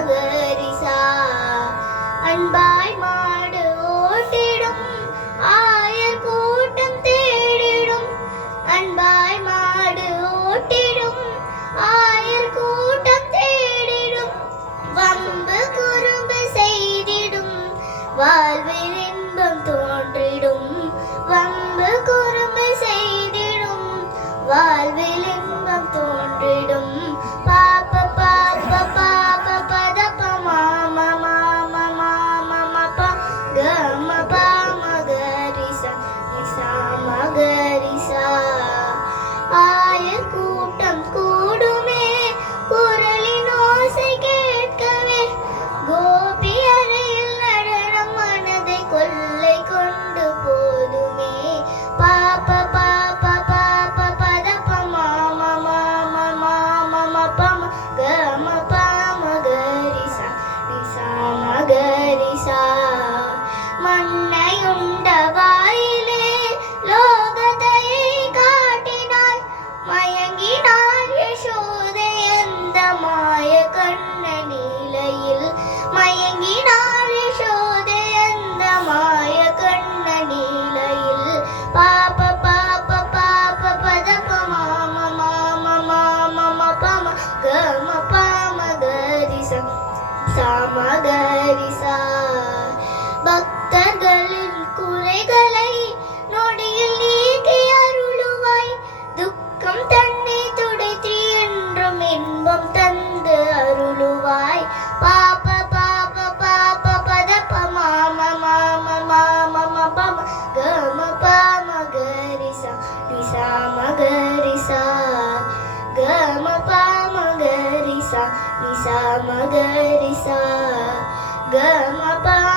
மகரிசா. அன்பாய் மாடு ஓட்டிடும் ஆயர் கூட்டம் தேடிடும். அன்பாய் மாடு ஓட்டிடும் ஆயர் கூட்டம் தேடிடும். வம்பு குறும்பு செய்திடும் வாழ்வில் இன்பம் தோன்றிடும். வம்பு குறும்பு செய்திடும் வாழ்வில் இன்பம் தோன்றிடும். பாப்ப பாப்ப பாப்ப பதப்ப மாம மாம மாம மப கம பாம கரிசா நிசா மகரிசா. ஆயர் கூட்டம் கூடுமே குரலின் ஓசை கேட்கவே. கோபி அறையில் நடனம் மனதை கொள்ளை கொண்டு போதுமே. பாப்ப பாப்ப பாப்ப பதப்ப மாம மாம மாம மப கம பாம கரிசா நிசா மகரிசா. மண்ணை உண்ட வாயிலே லோகத்தையை காட்டினாள். மயங்கினாள் யசோதை அந்த மாய கண்ண நீலையில். மயங்கினாள் யசோதை அந்த மாய கண்ண நீலையில். பாப்ப பாப்ப பாப்ப பதப்ப மாம மாம மாம மப கம பாம கரிசா சாமகரிசா. பக்தர்களின் குறைகளை நொடியில் நீக்கி அருளுவாய். துக்கம் தன்னை துடைத்து என்றும் இன்பம் தந்து அருளுவாய். பாப்ப பாப்ப பாப்ப பதப்ப மாம மாம மாம மப கம பாம கரிசா நிசா மகரிசா. கம பாம கரிசா நிசா மகரிசா. கம பாம